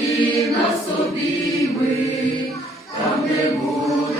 свої на собі ми, там не буде